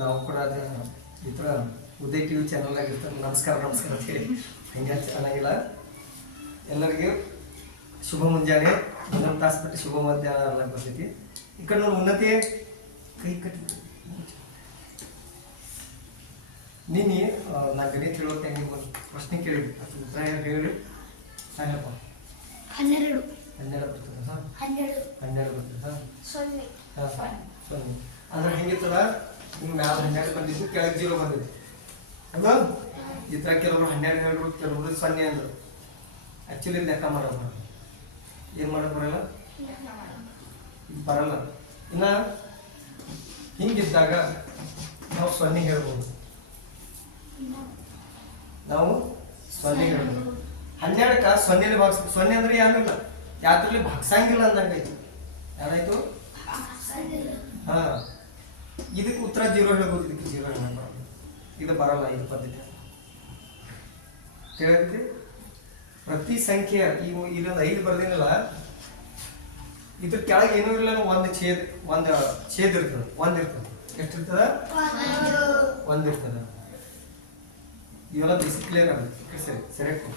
ನಾವು ಕೂಡ ಅದೇ ಈ ಥರ ಉದಯ್ ಟಿ ವಿ ಚಾನಲ್ ಆಗಿರ್ತಾರೆ ನಮಸ್ಕಾರ ನಮಸ್ಕಾರ ಅಂತ ಹೇಳಿ ಹಂಗೆ ಚೆನ್ನಾಗಿಲ್ಲ. ಎಲ್ಲರಿಗೂ ಶುಭ ಮುಂಜಾನೆ, ಒಂದೊಂದು ತಾಸು ಬಿಟ್ಟು ಶುಭ ಮಧ್ಯಾಹ್ನ ಎಲ್ಲ ಬರ್ತೈತಿ. ಈ ಕಡೆ ನೋಡಿ ಉನ್ನತಿ ಕೈ ಕಟ್ಟಿ ನೀನು ನಾ ಗಣಿತ ಹೇಳೋಕೆ ನಿಮ್ಗೆ ಒಂದು ಪ್ರಶ್ನೆ ಕೇಳಿದ್ವಿ, ಅದು ಉತ್ತರ ಹೇಳಿ. ಸಾಯಪ್ಪ 12 ಬರ್ತದೆ ಹಾಂ, 12 ಬರ್ತದೆ ಹಾಂ, 0 ಹಾಂ 0 ಅಂದ್ರೆ ಹೆಂಗಿರ್ತದ, ನಿಮ್ಗೆ ಮ್ಯಾಲ 12 ಬಂದಿದ್ದು ಕೆಳಗೆ 0 ಬಂದಿದೆ ಅಲ್ವಾ? ಈ ಥರ ಕೆಲವರು 12 ಹೇಳಿದ್ರು, ಕೆಲವರು 0 ಅಂದರು. ಆ್ಯಕ್ಚುಲಿ ಲೆಕ್ಕ ಮಾಡೋದು ಏನು ಮಾಡೋದು ಬರಲ್ಲ, ಬರಲ್ಲ. ಇನ್ನು ಹಿಂಗಿದ್ದಾಗ ನಾವು 0 ಹೇಳ್ಬೋದು, ನಾವು 0 ಹೇಳ್ಬೋದು. 12ಕ್ಕೆ 0 ಭಾಗಿಸ್ 0 ಅಂದ್ರೆ ಯಾರಿಲ್ಲ, ಯಾತ್ರಲ್ಲಿ ಭಾಗ್ಸಂಗಿಲ್ಲ ಅಂದಂಗೈತಿ. ಯಾರಾಯ್ತು? ಹಾಂ, ಇದಕ್ಕೆ ಉತ್ತರ 0 ಹೇಳ್ಬೋದು, ಇದಕ್ಕೆ 0 ಹೇಳ್ಬೋದು. ಇದು ಬರಲ್ಲ, ಇದು ಪದ್ಧತಿ ತಿಳಿದೈತಿ. ಪ್ರತಿ ಸಂಖ್ಯೆ ಈಗ ಇಲ್ಲೊಂದು 5 ಬರ್ದಿನಲ್ಲ, ಇದ್ರ ಕೆಳಗೆ ಏನೂ ಇಲ್ಲ, ಒಂದು ಛೇದ ಇರ್ತದೆ, ಒಂದು ಇರ್ತದೆ. ಎಷ್ಟಿರ್ತದ? 1 ಇರ್ತದ. ಇವೆಲ್ಲ ಬೇಸಿಕ್ ಕ್ಲಿಯರ್ ಆಗುತ್ತೆ. ಸರಿ ಸರಿಯಾಗಿ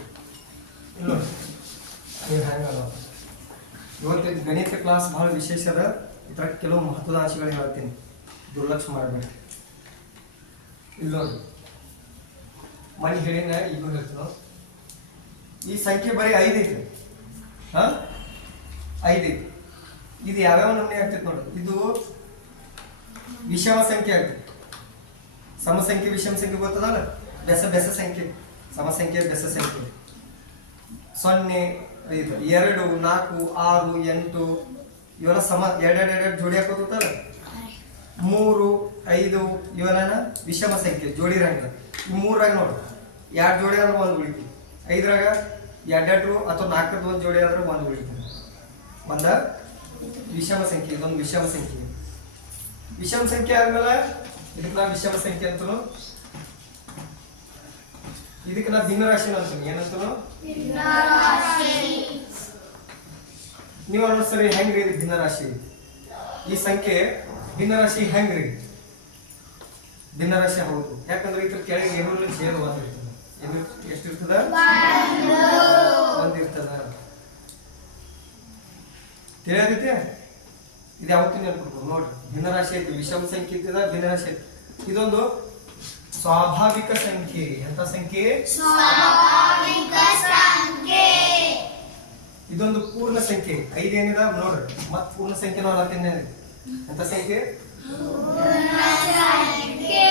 ಇಲ್ಲ ನೀವು ಹ್ಯಾಂಗಲ್ಲ. ಇವತ್ತು ಗಣಿತ ಕ್ಲಾಸ್ ಭಾಳ ವಿಶೇಷ ಅದ. ಇದ್ರ ಕೆಲವು ಮಹತ್ವದ ಅಂಶಗಳು ಹೇಳ್ತೀನಿ, ದುರ್ಲಕ್ಷ್ಯ ಮಾಡಬೇಡಿ. ಇಲ್ಲ ನೋಡಿ, ಮನೆ ಹೇಳಿನ ಈಗೂ ಹೇಳ್ತೀನೋ, ಈ ಸಂಖ್ಯೆ ಬರೀ 5 ಐತಿ. ಹಾಂ 5 ಐತಿ. ಇದು ಯಾವ್ಯಾವ ನಮೂನೆ ಆಗ್ತೈತೆ ನೋಡಿ. ಇದು ವಿಷಮ ಸಂಖ್ಯೆ ಆಗ್ತೈತಿ. ಸಮ ಸಂಖ್ಯೆ ವಿಷಮ ಸಂಖ್ಯೆ ಗೊತ್ತದಲ್ಲ, ಬೆಸ ಸಂಖ್ಯೆ, ಸಮ ಸಂಖ್ಯೆ ಬೆಸ ಸಂಖ್ಯೆ. 0 5 2 4 6 8 ಇವೆಲ್ಲ ಸಮ ಎರಡು ಜೋಡಿ ಹಾಕೋತಲ್ಲ. 3 5 ಇವೆಲ್ಲ ವಿಷಮ ಸಂಖ್ಯೆ ಜೋಡಿ ರಂಗ. ಈ 3ರಾಗ ನೋಡು 2 ಜೋಡಿ ಆದ್ರೆ 1 ಉಳಿತು. 5ರಾಗ 2 ಅಥವಾ 4 ಒಂದು ಜೋಡಿ ಆದ್ರೆ 1 ಉಳಿತು. ಒಂದು ವಿಷಮ ಸಂಖ್ಯೆ, ಇದೊಂದು ವಿಷಮ ಸಂಖ್ಯೆ. ವಿಷಮ ಸಂಖ್ಯೆ ಆದ್ಮೇಲೆ ಇದಕ್ಕೆ ನಾ ವಿಷಮ ಸಂಖ್ಯೆ ಅಂತನು, ಇದಕ್ಕೆ ನಾ ಭಿನ್ನರಾಶಿ ಅಂತೀನಿ. ಏನಂತನು? ನೀವು ಅನ್ನಿಸ್ತಾರೆ ಹೆಂಗ್ರಿ ಇದು ಭಿನ್ನರಾಶಿ, ಈ ಸಂಖ್ಯೆ ಭಿನ್ನರಾಶಿ ಹೆಂಗ್ರಿ? ಭಿನ್ನರಾಶಿ ಹೌದು. ಯಾಕಂದ್ರೆ ಇದ್ರ ಕೆಳಗೆ ಏನೂ ಛೇದ 1 ಇರ್ತದೆ. ಎಷ್ಟಿರ್ತದ? 1 ಇರ್ತದ. ತಿಳಿಯದೈತೆ? ಇದು ಯಾವತ್ತೂ ನೆನ್ಕೊಡ್ಬೋದು ನೋಡ್ರಿ. ಭಿನ್ನರಾಶಿ ಐತಿ, ವಿಷಮ ಸಂಖ್ಯೆ ಇರ್ತದ, ಭಿನ್ನರಾಶಿ ಐತಿ. ಇದೊಂದು ಸ್ವಾಭಾವಿಕ ಸಂಖ್ಯೆ. ಎಂತ ಸಂಖ್ಯೆ? ಸ್ವಾಭಾವಿಕ ಸಂಖ್ಯೆ. ಇದೊಂದು ಪೂರ್ಣ ಸಂಖ್ಯೆ. 5 ಏನಿದೆ ನೋಡ್ರಿ, ಮತ್ ಪೂರ್ಣ ಸಂಖ್ಯೆ ನೋಡತ್ತೀನಿ. ಎಂತ ಸಂಖ್ಯೆ? ಪೂರ್ಣ ಸಂಖ್ಯೆ.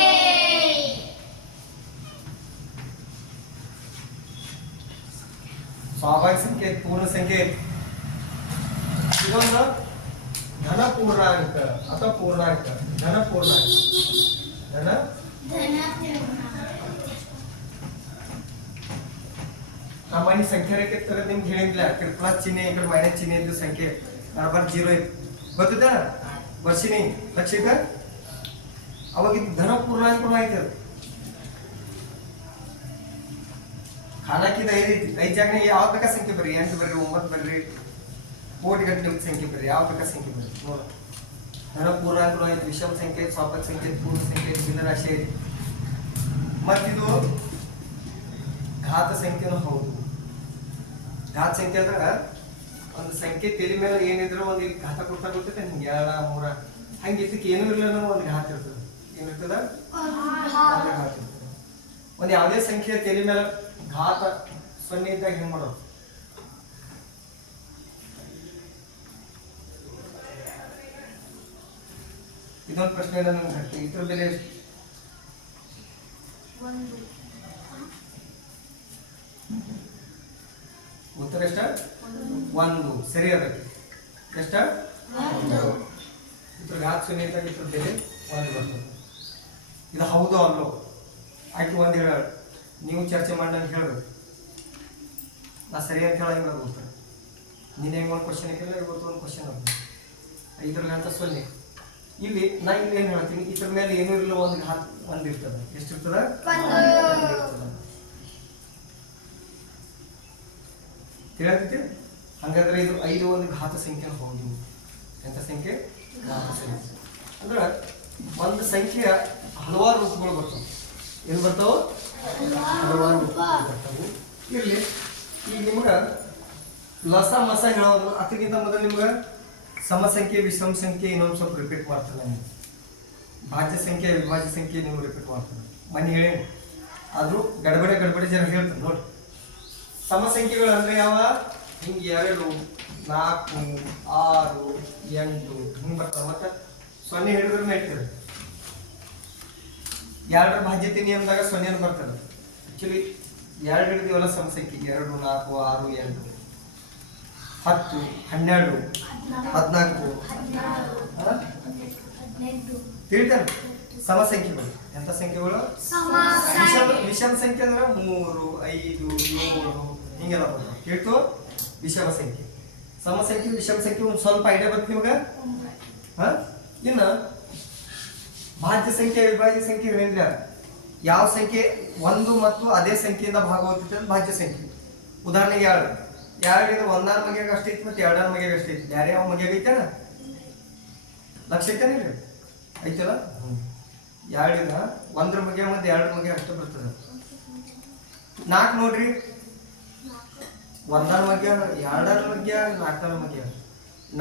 ಸ್ವಾಭಾವಿಕ ಸಂಖ್ಯೆ, ಪೂರ್ಣ ಸಂಖ್ಯೆ. ಇದೊಂದು ಧನ ಪೂರ್ಣಾಂಕ ಅಥವಾ ಪೂರ್ಣಾಂಕ. ಧನ ಪೂರ್ಣಾಂಕ, ಧನ ಸಾಮಾನ್ಯ ಸಂಖ್ಯೆ ರೇಖೆ ತರ ನಿಮ್ಗೆ ಹೇಳಿಲ್ಲ. ಪ್ಲಸ್ ಚಿಹ್ನೆ, ಈ ಕಡೆ ಮೈನಸ್ ಚಿಹ್ನೆ ಇದ್ದು ಸಂಖ್ಯೆ ಬರ್ 0 ಐತಿ. ಗೊತ್ತಿದ್ದ ಬರ್ಸಿನಿ ಲಕ್ಷಿತ. ಅವಾಗ ಇದು ಧನ ಪೂರ್ಣಾಂಕ ಆಯ್ತು. ಹಾಲಾಕಿದ 5 ಐತಿ. 5 ಜಾಗ ಯಾವ ಬೇಕಾ ಸಂಖ್ಯೆ ಬರ್ರಿ, 8 ಬರ್ರಿ, 9 ಬರ್ರಿ, ಕೋಟಿ ಗಟ್ಟಲೆ ಸಂಖ್ಯೆ ಬರ್ರಿ, ಯಾವ ಬೇಕಾ ಸಂಖ್ಯೆ ಬರ್ರಿ. ನೋಡ, ಧನ ಪೂರ್ಣಾಂಕ ಆಯ್ತು, ವಿಷಮ ಸಂಖ್ಯೆ, ಸ್ವಾಭಾವಿಕ ಸಂಖ್ಯೆ, ಪೂರ್ಣ ಸಂಖ್ಯೆ, ಭಿನ್ನರಾಶಿ ಐತಿ. ಮತ್ತಿದು ಘಾತ ಸಂಖ್ಯೆನೂ ಹೌದು. ಘಾತ ಸಂಖ್ಯೆ ಅಂದಾಗ ಒಂದು ಸಂಖ್ಯೆ ತೆಲಿ ಮೇಲೆ ಏನಿದ್ರು ಒಂದು ಇಲ್ಲಿ ಘಾತ ಕೊಡ್ತಾ ಗೊತ್ತೈತೆ. ಹಿಂಗೆ 2 3 ಹಂಗೆ ಇದಕ್ಕೆ ಏನೂ ಇರಲಿಲ್ಲ, ಒಂದು ಘಾತ ಇರ್ತದೆ. ಏನಿರ್ತದ? ಘಾತ ಇರ್ತದೆ. ಒಂದು ಯಾವುದೇ ಸಂಖ್ಯೆ ತೆಲಿ ಮೇಲೆ ಘಾತ 0 ಇದ್ದಾಗ ಹೆಂಗೆ ಮಾಡೋದು? ಇದೊಂದು ಪ್ರಶ್ನೆ ಇಲ್ಲ ನಂಗೆ ಹೇಳ್ತೀನಿ. ಇದ್ರ ಬೆಲೆ ಎಷ್ಟು? 1. ಉತ್ತರ ಎಷ್ಟ? 1. ಸರಿ ಅದಕ್ಕೆ ಎಷ್ಟ? 1. ಇದ್ರ ಘಾತ 0 ಇದ್ದಾಗ ಇದ್ರ ಬೆಲೆ 1 ಬರ್ತದೆ. ಇದು ಹೌದು ಅಲ್ಲೋ ಆಯ್ತು 1 ಹೇಳ. ನೀವು ಚರ್ಚೆ ಮಾಡಿ ನಂಗೆ ಹೇಳ್ಬೇಕು. ನಾ ಸರಿ ಅಂತ ಹೇಳಂಗ ಉತ್ತರ. ನೀನು ಹೆಂಗೆ ಒಂದು ಕ್ವಶನ್ ಹಾಕಿಲ್ಲ, ಇವತ್ತು ಒಂದು ಕ್ವಶನ್ ಆಗ್ತದೆ. 5 ಅಂತ 0. ಇಲ್ಲಿ ನಾ ಇಲ್ಲಿ ಏನು ಹೇಳ್ತೀನಿ, ಇದ್ರ ಮೇಲೆ ಏನೂ ಇರಲ್ಲ, ಒಂದು ಘಾತ 1 ಇರ್ತದೆ. ಎಷ್ಟಿರ್ತದ? 1 ಇರ್ತದೆ. ತಿಳಿಯತೈತಿ? ಹಾಗಾದ್ರೆ ಇದು 5 ಒಂದು ಘಾತ ಸಂಖ್ಯೆ ಹೌದು. ಎಂತ ಸಂಖ್ಯೆ? ಘಾತ ಸಂಖ್ಯೆ. ಅಂದ್ರೆ ಒಂದು ಸಂಖ್ಯೆ ಹಲವಾರು ರೂಪಗಳು ಬರ್ತಾವೆ. ಏನು ಬರ್ತಾವೆ? ಹಲವಾರು ರೂಪಗಳು ಬರ್ತಾವೆ. ಇರಲಿ, ಈಗ ನಿಮ್ಗೆ ಲಸ ಮಸ ಹೇಳೋದು ಅದಕ್ಕಿಂತ ಮೊದಲು ನಿಮ್ಗೆ ಸಮಸಂಖ್ಯೆ ವಿಷಮ ಸಂಖ್ಯೆ ಇನ್ನೊಂದು ಸ್ವಲ್ಪ ರಿಪೀಟ್ ಮಾಡ್ತಾನೆ. ನಾನು ಭಾಜ್ಯ ಸಂಖ್ಯೆ ವಿಭಾಜ್ಯ ಸಂಖ್ಯೆ ನೀವು ರಿಪೀಟ್ ಮಾಡ್ತಾನೆ. ಮನೆ ಹೇಳೇನು ಆದರೂ ಗಡಬಡೆ ಜನ ಹೇಳ್ತಾನೆ ನೋಡಿ. ಸಮಸಂಖ್ಯೆಗಳು ಅಂದರೆ ಯಾವ? ಹಿಂಗೆ 2, 4, 6, 8 ಹಿಂಗೆ ಬರ್ತಾವೆ. ಮತ್ತೆ 0 ಹಿಡಿದ್ರೆ ಇರ್ತದೆ. 2ರ ಭಾಜ್ಯತೆ ನಿಯಮದಾಗ 0 ಬರ್ತದೆ. ಆ್ಯಕ್ಚುಲಿ 2 ಹಿಡಿದೀವಲ್ಲ ಸಮಸಂಖ್ಯೆ 2, 4, 6, 8, 10, 12, 14 ತಿಳಿತಾನೆ. ಸಮಸಂಖ್ಯೆಗಳು ಎಂಥ ಸಂಖ್ಯೆಗಳು? ವಿಷಮ ಸಂಖ್ಯೆ ಅಂದ್ರೆ 3, 5, 7 ಹಿಂಗೆಲ್ಲ ಬರ್ತದೆ. ತಿಳಿತು? ವಿಷಮ ಸಂಖ್ಯೆ. ಸಮಸಂಖ್ಯೆ ವಿಷಮ ಸಂಖ್ಯೆ ಒಂದು ಸ್ವಲ್ಪ ಐಡಿಯಾ ಬರ್ತದೆ ನಿಮ್ಗೆ. ಇನ್ನು ಭಾಜ್ಯ ಸಂಖ್ಯೆ ವಿಭಾಜ್ಯ ಸಂಖ್ಯೆ ಏನಿಲ್ಲ, ಯಾವ ಸಂಖ್ಯೆ ಒಂದು ಮತ್ತು ಅದೇ ಸಂಖ್ಯೆಯಿಂದ ಭಾಗವಹಿಸುತ್ತೆ ಅದು ಭಾಜ್ಯ ಸಂಖ್ಯೆ. ಉದಾಹರಣೆಗೆ 2 1ರ ಮಗ್ಯಾಗ ಅಷ್ಟೇ ಐತಿ ಮತ್ತು 2ರ ಮಗ್ಯಾಗ ಅಷ್ಟೇ ಐತಿ. ಬೇರೆ ಯಾವ ಮಗ್ಯಾಗ ಐತೇನ? ಲಕ್ಷ ಐತೇನಿಲ್ಲ? ಐತಲ್ಲ. 2 1ರ ಮಗ್ಯಾಗ ಮತ್ತು 2ರ ಮಗ್ಯಾಗ ಅಷ್ಟೇ ಬರ್ತದೆ. 4 ನೋಡ್ರಿ, 1ರ ಮಗ್ಯಾಗ 2ರ ಮಗ್ಯಾಗ 4ರ ಮಗ್ಯಾಗ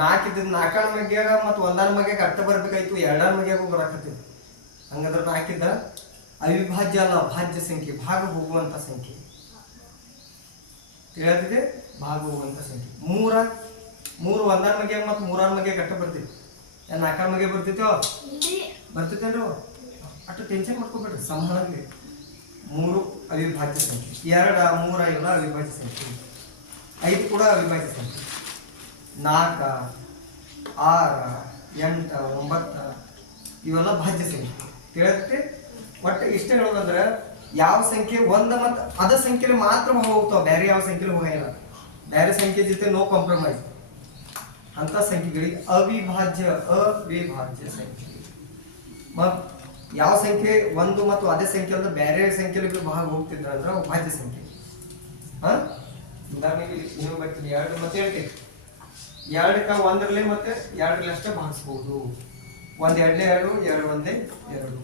4 ಇದ್ದದ್ದು 4ರ ಮಗ್ಯಾಗ ಮತ್ತು 1ರ ಮಗ್ಯಾಗ ಅರ್ಥ ಬರ್ಬೇಕಾಯ್ತು. 2ರ ಮಗ್ಯಾಗ ಬರಾಕತ್ತಿದ್ದು. ಹಂಗಂದ್ರೆ 4 ಇದ್ದ ಅವಿಭಾಜ್ಯ ಅಲ್ಲ, ಭಾಜ್ಯ ಸಂಖ್ಯೆ, ಭಾಗ ಹೋಗುವಂಥ ಸಂಖ್ಯೆ. ತಿಳಿದಿದೆ? ಭಾಗ ಹೋಗುವಂಥ ಸಂಖ್ಯೆ. 3 1ರ ಮಗ್ಯಾಗ ಮತ್ತು 3ರ ಮಗ್ಯಾಗ ಅರ್ಥ ಬರ್ತೈತಿ. 4ರ ಮಗ್ಯಾಗ ಬರ್ತೈತೋ? ಬರ್ತೈತೇನ್ರಿ? ಅಷ್ಟು ಟೆನ್ಷನ್ ಮಾಡ್ಕೊಬೇಡ್ರಿ, ಸಂಭಾಳಲಿ. 3 ಅವಿಭಾಜ್ಯ ಸಂಖ್ಯೆ, 2 3 ಎಲ್ಲ ಅವಿಭಾಜ್ಯ ಸಂಖ್ಯೆ, 5 ಕೂಡ ಅವಿಭಾಜ್ಯ ಸಂಖ್ಯೆ, 4 6 8 9 ಇವೆಲ್ಲ ಭಾಜ್ಯ ಸಂಖ್ಯೆ. ತಿಳಿಯುತ್ತೆ? ಒಟ್ಟು ಇಷ್ಟ ಹೇಳೋದಂದ್ರೆ ಯಾವ ಸಂಖ್ಯೆ ಒಂದು ಮತ್ತು ಅದ ಸಂಖ್ಯೆಯಲ್ಲಿ ಮಾತ್ರ ಹೋಗ್ತಾವೆ, ಬೇರೆ ಯಾವ ಸಂಖ್ಯೆಲಿ ಹೋಗಿಲ್ಲ. ಬೇರೆ ಸಂಖ್ಯೆ ಜೊತೆ ನೋ ಕಾಂಪ್ರಮೈಸ್. ಅಂತ ಸಂಖ್ಯೆಗಳಿಗೆ ಅವಿಭಾಜ್ಯ ಸಂಖ್ಯೆ. ಯಾವ ಸಂಖ್ಯೆ ಒಂದು ಮತ್ತು ಅದೇ ಸಂಖ್ಯೆ ಅಂದ್ರೆ ಬೇರೆ ಸಂಖ್ಯೆಯಲ್ಲಿ ಭಾಗ ಹೋಗ್ತಿದ್ರ ಅಂದ್ರೆ ಭಾಜ್ಯ ಸಂಖ್ಯೆ. ಉದಾಹರಣೆಗೆ ನೀವು ಬರ್ತೀನಿ 2 ಮತ್ತೆ ಹೇಳ್ತೀವಿ, 2ಕ್ಕ 1ರಲ್ಲಿ ಮತ್ತೆ 2ರಲ್ಲಿ ಅಷ್ಟೇ ಭಾಗಿಸ್ಬೋದು. 1 2 2, 2 1 2.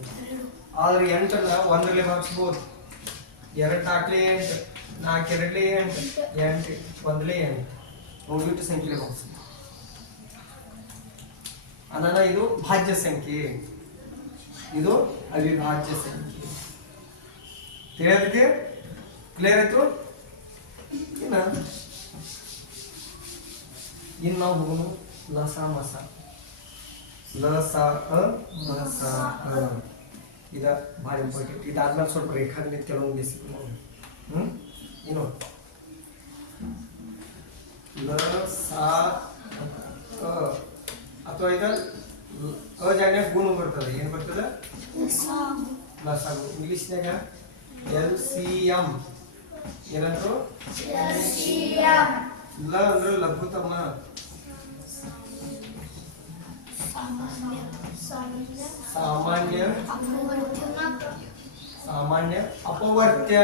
ಆದ್ರೆ 8ನ್ನ 1ರಲ್ಲಿ ಭಾಗಿಸ್ಬೋದು. 2 4 8, 4 2 8, 8 1 8 ಹೋಗ್ಬಿಟ್ಟು ಸಂಖ್ಯೆಯಲ್ಲಿ ಭಾಗಿಸ್ಬೋದು. ಅನ್ನ ಇದು ಭಾಜ್ಯ ಸಂಖ್ಯೆ, ಇದು ಅವಿಭಾಜ್ಯ ಸಂಖ್ಯೆ. ತಿಳಿಯೋದಕ್ಕೆ ಕ್ಲಿಯರ್ ಆಯ್ತು? ಇನ್ನು ನಾವು ಹೋಗೋಣ ಲಸ ಮಸ. ಲಸ ಮಸ ಇದ ಭಾಳ ಇಂಪಾರ್ಟೆಂಟ್. ಇದಾದ್ಮೇಲೆ ಸ್ವಲ್ಪ ರೇಖಾಗಣಿತ ಕೆಲವೊಂದು ಬೇಸಿಕ್ ನೋಡಿ. ಇನ್ನು ಲಸ ಅಥವಾ ಈಗ ಅಜಾಗ್ಯಾಗ ಗುಣ ಬರ್ತದೆ. ಏನು ಬರ್ತದೆ? ಲಸಾಗು. ಇಂಗ್ಲೀಷ್ನಾಗ LCM ಏನಂದ್ರು? ಲ ಅಂದ್ರೆ ಲಘುತಮ, ಸಾಮಾನ್ಯ ಅಪವರ್ತ್ಯ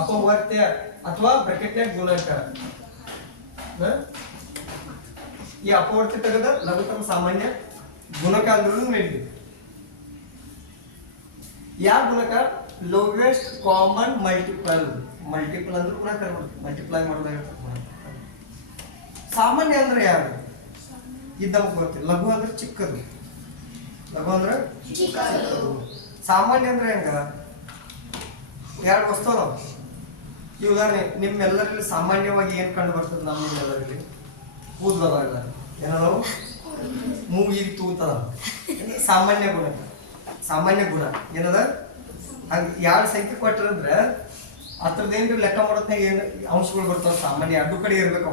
ಅಪವರ್ತ್ಯ ಅಥವಾ ಬ್ರಾಕೆಟ್ನ್ಯಾಗ ಗುಣಕ. ಈ ಅಪವರ್ತ್ಯ ತೆಗೆದ ಲಘುತಮ ಸಾಮಾನ್ಯ ಗುಣಕ ಅಂದ್ರೂ ನಡೀತದೆ. ಯಾವ ಗುಣಕ? Lowest common multiple. ಮಲ್ಟಿಪಲ್ ಅಂದ್ರೆ ಗುಣಕ, ಮಲ್ಟಿಪ್ಲೈ ಮಾಡೋದಾಗ ಸಾಮಾನ್ಯ ಅಂದ್ರೆ ಯಾರು ಇದ್ದ ಗೊತ್ತಿಲ್ಲ. ಲಘು ಅಂದ್ರೆ ಚಿಕ್ಕದು, ಲಘು ಅಂದ್ರೆ ಚಿಕ್ಕದು. ಸಾಮಾನ್ಯ ಅಂದ್ರೆ ಹೆಂಗ? 2 ವಸ್ತು ನಾವು ಈ ಉದಾಹರಣೆ ನಿಮ್ಮೆಲ್ಲರಲ್ಲಿ ಸಾಮಾನ್ಯವಾಗಿ ಏನು ಕಂಡು ಬರ್ತದೆ? ನಮ್ಮೆಲ್ಲರಲ್ಲಿ ಕೂದಲಲ್ಲ, ಏನೋ ಮೂಗಿಗೆ ತೂತದ. ಸಾಮಾನ್ಯ ಗುಣ, ಸಾಮಾನ್ಯ ಗುಣ ಏನದ? ಹಂಗೆ 2 ಸಂಖ್ಯೆ ಕೊಟ್ಟರಂದ್ರೆ ಅದ್ರದ್ದೇನು ಲೆಕ್ಕ ಮಾಡೋದ್ನಾಗ ಏನು ಅಂಶಗಳು ಬರ್ತಾವೆ? ಸಾಮಾನ್ಯ 2 ಕಡೆ ಇರ್ಬೇಕು,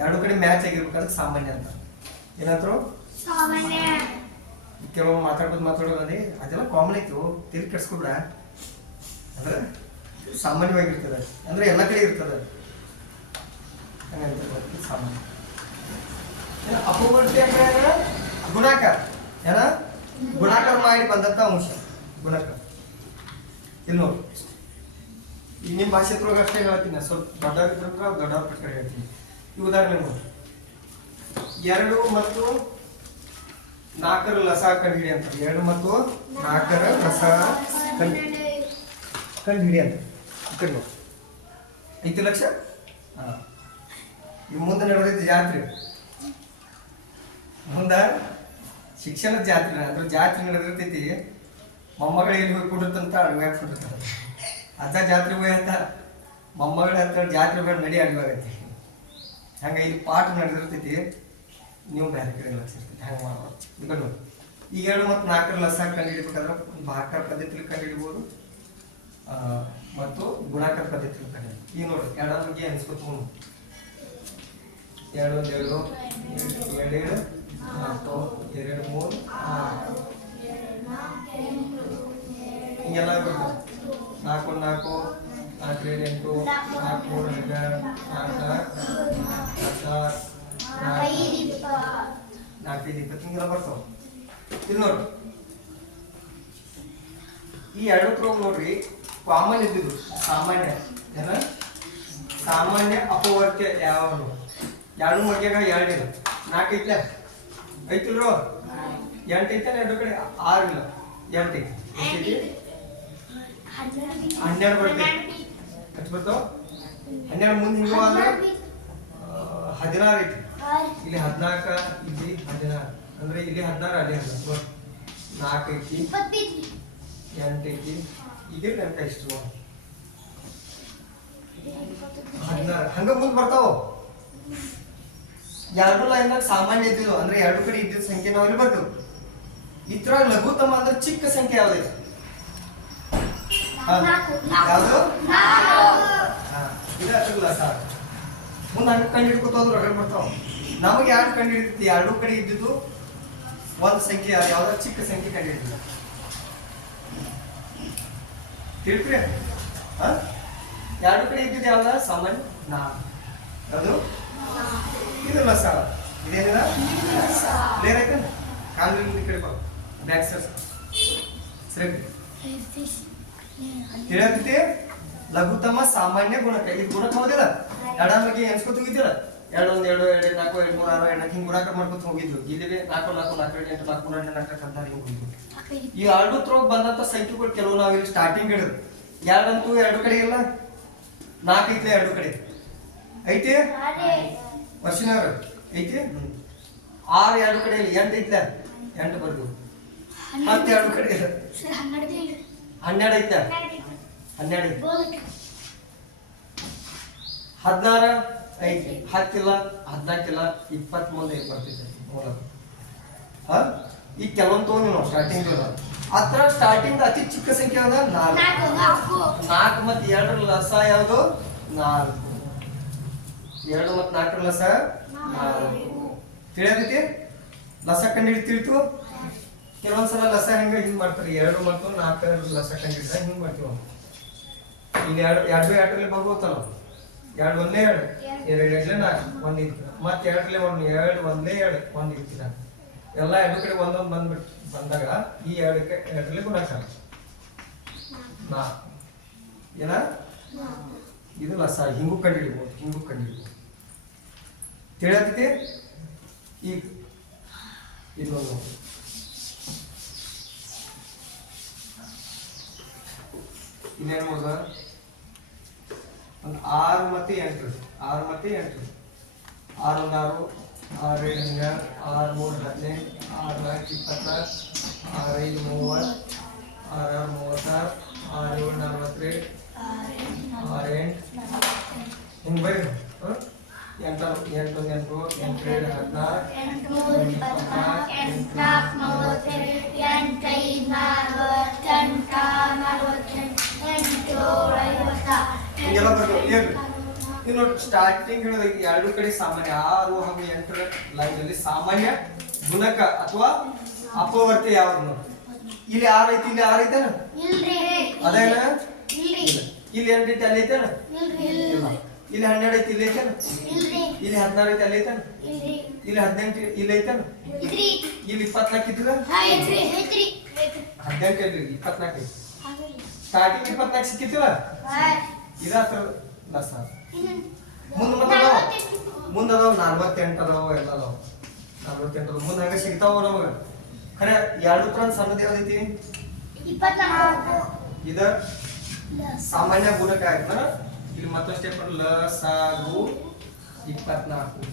2 ಕಡೆ ಮ್ಯಾಚ್ ಆಗಿರ್ಬೇಕು, ಅದಕ್ಕೆ ಸಾಮಾನ್ಯ ಅಂತ. ಏನಂದ್ರು? ಕೆಲವು ಮಾತಾಡೋದು ಅದೆಲ್ಲ ಕಾಮನ್ ಆಯ್ತು, ತಿರುಗಿ ಕೆಡ್ಸ್ಕೊಬ್ರ. ಅಂದ್ರೆ ಸಾಮಾನ್ಯವಾಗಿರ್ತದೆ, ಅಂದ್ರೆ ಎಲ್ಲ ಕಡೆ ಇರ್ತದೆ. ಸಾಮಾನ್ಯ. ಅಪವರ್ತ್ಯ ಅಂದ್ರೆ ಗುಣಾಕಾರ. ಏನ? ಗುಣಾಕಾರ ಮಾಡಿ ಬಂದಂತ ಅಂಶ ಗುಣಕ. ಇಲ್ಲಿ ನೋಡಿ, ಈಗ ನಿಮ್ಮ ಭಾಷೆ ಅಷ್ಟೇ ಹೇಳ್ತೀನಿ, ಸ್ವಲ್ಪ ದೊಡ್ಡವ್ರ ಪ್ರಕಾರ ಹೇಳ್ತೀನಿ. ಈ ಉದಾಹರಣೆ ನೋಡಿ, 2 ಮತ್ತು 4ರ ಲಸ ಕಂಡುಹಿಡಿ ಅಂತ. 2 ಮತ್ತು 4ರ ಲಸ ಕಂಡುಹಿಡಿ ಅಂತ. ಈ ಕಡೆ ನೋಡಿ. ಐತಿ ಲಕ್ಷ. ಈ ಮುಂದೆ ನಡೆದೈತಿ ಜಾತ್ರೆ. ಮುಂದೆ ಶಿಕ್ಷಣದ ಜಾತ್ರೆ. ಅದ್ರ ಜಾತ್ರೆ ನಡೆದಿರ್ತೈತಿ. ಮೊಮ್ಮಗಳು ಎಲ್ಲಿ ಹೋಗಿ ಕೊಡಿರ್ತಂತ ಅಡುಗೆ ಹಾಕ್ಬಿಟ್ಟಿರ್ತಾರೆ. ಅಜ್ಜ ಜಾತ್ರೆ ಹೋಗಿ ಅಂತ ಮೊಮ್ಮಗಳ ಅಂತ ಜಾತ್ರೆ ಬೇಡ ನಡಿ ಅಡುಗೆ ಹಂಗೆ ಇಲ್ಲಿ ಪಾಠ ನಡೆದಿರ್ತೈತಿ. ನೀವು ಬೇರೆ ಕಡೆ ಲಕ್ಷ ಇರ್ತೈತಿ. ಹಂಗೆ ಮಾಡ್ಬೋದು. ಈಗ ನೋಡಿ, ಈ 2 ಮತ್ತು 4ರ ಲಸ ಕಂಡುಹಿಡಿಬೇಕಾದ್ರೆ ಭಾಕಾರ ಪದ್ಧತಿಯಲ್ಲಿ ಕಂಡುಹಿಡಿಬೋದು ಮತ್ತು ಗುಣಾಕಾರ ಪದ್ಧತಿಯಲ್ಲಿ ಕಂಡುಹಿಡಿ. ಈಗ ನೋಡಿ, ಎಡಮಗೆ ಅನ್ಸ್ಕೊತ 2 1 2 2 2 4 2 3 6 ಹಿಂಗೆಲ್ಲ ಬರ್ತದೆ. 4 1 4 4 2 8 4 3 12 4 20 ಹಿಂಗೆಲ್ಲ ಬರ್ತಾವ. ಇಲ್ಲಿ ನೋಡ್ರಿ, ಈ 2 ತ್ರೋಗ್ ನೋಡ್ರಿ ಕಾಮನ್ ಇದ್ದಿದ್ದು ಸಾಮಾನ್ಯ ಏನ ಸಾಮಾನ್ಯ ಅಪವರ್ತ್ಯ ಯಾವ 2 ಮಗ್ಯಾಗ 2 ಇಲ್ಲ. 4 ಐತ್ಲ ಐತಿಲ್ರೋ 8 ಐತೆ 2 ಕಡೆ 6 ಇಲ್ಲ 8 ಐತಿ. 12 ಬರ್ತೈತಿ. ಎಷ್ಟು ಬರ್ತಾವ? 12 ಮುಂದೆ ಹಿಂಗೋ ಆದ್ರೆ 16 ಐತಿ. ಇಲ್ಲಿ 14 ಇಲ್ಲಿ 16 ಅಂದ್ರೆ ಇಲ್ಲಿ 16 ಅಲ್ಲಿ 16 4 ಐತಿ 8 ಐತಿ. ಈಗ ನೆನಪ ಎಷ್ಟು 16 ಹಂಗ ಮುಂದೆ ಬರ್ತಾವ. 2 ಲೈನ್ನಾಗ ಸಾಮಾನ್ಯ ಇದ್ದಿದ್ದು ಅಂದ್ರೆ 2 ಕಡೆ ಇದ್ದಿದ್ದ ಸಂಖ್ಯೆ ನಾವು ಇಲ್ಲಿ ಬರ್ತೇವೆ. ಇತರ ಲಘುತಮ ಅಂದ್ರೆ ಚಿಕ್ಕ ಸಂಖ್ಯೆ ಯಾವ್ದೈತಿ? ಯಾವುದು? ಇದಲ್ಲ ಸಾಕು. ಮುಂದೆ ಹಂಗೆ ಕಂಡು ಹಿಡ್ಕೊತೋದ್ರು ಹೊರಗಡೆ ಬರ್ತಾವ. ನಮಗೆ ಯಾರು ಕಂಡು ಹಿಡಿತೈತಿ? 2 ಕಡೆ ಇದ್ದಿದ್ದು ಒಂದು ಸಂಖ್ಯೆ ಯಾವ್ದು ಚಿಕ್ಕ ಸಂಖ್ಯೆ ಕಂಡು ಹಿಡಿದಿಲ್ಲ. ತಿಳ್ಕ್ರಿ? 2 ಕಡೆ ಇದ್ದಿದ್ದು ಯಾವ್ದ ಸಾಮಾನ್ಯ 4. ಅದು ಇದು ಲಸ. ಇದೇನಿಲ್ಲ ಕ್ಲಿಯರ್ ಆಯ್ತಾ? ಕಾಲು ಕಡೆ ಬಾ ಬ್ಯಾಕ್ ಸರ್ ಸರಿ ತಿಳಿಯತೈತಿ. ಲಘುತಮ ಸಾಮಾನ್ಯ ಗುಣಕ. ಇದು ಗುಣಕ ಹೌದಿಲ್ಲ? ಎಡಮಗೆ ಎನ್ಸ್ಕೊತ ಹೋಗಿದ್ದಿಲ್ಲ? 2 1 2 2 4 5 3 6 7 ಹಿಂಗೆ ಗುಣಾಕಾರ ಮಾಡ್ಕೊತ ಹೋಗಿದ್ವಿ. ಇಲ್ಲಿ 4 4 4 8 4 4 4 ಅಂತ ಹಿಂಗೆ ಹೋಗಿದ್ವಿ. ಈ 2 ತ್ರೋಗ್ ಬಂದಂತ ಸಂಖ್ಯೆಗಳು ಕೆಲವು ನಾವು ಇಲ್ಲಿ ಸ್ಟಾರ್ಟಿಂಗ್ ಹಿಡಿದು 2 ಅಂತೂ 2 ಕಡೆ ಇಲ್ಲ. 4 ಐತಿ 2 ಕಡೆ ಐತಿ ವರ್ಷನವ್ರು ಐತಿ. 6 2 ಕಡೆ ಇಲ್ಲ 8 ಐತ್ಲ 8 ಬರ್ದು. 10 2 ಕಡೆ ಇಲ್ಲ 12 ಐತ್ಲ 12 16 ಐತಿ 10 ಇಲ್ಲ 14 ಇಲ್ಲ 20 ಮುಂದೆ ಬರ್ತೈತೆ ಮೂಲ. ಈಗ ಕೆಲವೊಂದು ತಗೊಂಡು ನಾವು ಸ್ಟಾರ್ಟಿಂಗ್ ಆ ಥರ ಸ್ಟಾರ್ಟಿಂಗ್ ಅತಿ ಚಿಕ್ಕ ಸಂಖ್ಯೆ ಯಾವ್ದು? 4 ಮತ್ತು 2ರ ಲಸ ಯಾವುದು? 4. 2 ಮತ್ತು 4ರ ಲಸ 4. ತಿಳಿಯತೈತಿ? ಲಸ ಕಂಡು ತಿಳಿತು. ಕೆಲವೊಂದ್ಸಲ ಲಸ ಹೆಂಗೆ ಹಿಂಗೆ ಮಾಡ್ತಾರೆ. 2 ಮತ್ತು 4ರ ಲಸ ಕಂಡು ಹಿಡಿದಾಗ ಹಿಂಗೆ ಮಾಡ್ತೀವಿ. ಇಲ್ಲಿ 2 2 ಬರ್ಬೋತಲ್ಲ. 2 1 2 2 2 4 1 ಇತ್ತು. ಮತ್ತೆ 2 1 2 1 2 1 ಇರ್ತೀರ. ಎಲ್ಲ 2 ಕಡೆ ಒಂದೊಂದು ಬಂದಾಗ ಈ 2 ಗುಣಾಕಾರ 4 ಏನ ಇದು ಲಸ. ಹಿಂಗೂ ಕಂಡು ಹಿಡಿಬೋದು ಹಿಂಗೂ ಕಂಡು ಹಿಡಿಬೋದು. ತಿಳಿಯತೈತಿ? ಈಗ ಇನ್ನೊಂದು ಇನ್ನೇನು ಹೋದ 6 ಮತ್ತು 8 6 ಮತ್ತು 8 6 1 6 6 7 12 6 3 15 6 4 24 6 5 30 6 6 36 6 7 42 6 8 ಹಿಂಗೆ ಬರ್ರಿ. 8 8 8 8 2 14 ಹಿಂಗೆಲ್ಲ ಬರ್ತವೆ. ಇನ್ನು ಸ್ಟಾರ್ಟಿಂಗ್ ಹೇಳಿದಾಗ 2 ಕಡೆ ಸಾಮಾನ್ಯ 6 ಹಾಗೂ 8ರ ಲೈನ್ ಅಲ್ಲಿ ಸಾಮಾನ್ಯ ಗುಣಕ ಅಥವಾ ಅಪವರ್ತ್ಯ ಯಾವ್ದು ನೋಡಿ. ಇಲ್ಲಿ 6 ಐತಿ ಇಲ್ಲಿ 6 ಐತೇನ? ಅದೇನ? ಇಲ್ಲಿ 8 ಐತಿ ಅಲ್ಲಿ ಐತೇನ? ಇಲ್ಲಿ 12 ಐತಿ ಇಲ್ಲಿ ಐತೇನ? ಇಲ್ಲಿ 16 ಐತಿ ಅಲ್ಲಿ ಐತೇನ? ಇಲ್ಲಿ 18 ಇಲ್ಲಿ ಐತೇನ? ಇಲ್ಲಿ 24 ಇದ್ದಿಲ್ಲ? 18 ಐತಿ 24 ಐತಿ. ಸ್ಟಾರ್ಟಿಂಗ್ 24 ಸಿಕ್ಕಿತ್ತಿಲ್ಲ? ಇದಾತ್ರ ಲಸ. ಮುಂದೆ ಮತ್ತೆ ಮುಂದೆ ಅದಾವ 48 ಅದಾವ ಎಲ್ಲ ಅದಾವ. 48 ಮುಂದೆ ಹಂಗ ಸಿಗ್ತಾವ ನಮಗೆ ಖರೆ ಎರಡು ತರ ಸಣ್ಣದ ಯಾವ್ದೈತಿ 24 ಇದ ಸಾಮಾನ್ಯ ಗುಣಕ ಆಯ್ತು ಇಲ್ಲಿ ಮತ್ತೊಂದು ಸ್ಟೆಪ್ ಲಸಾಗು 24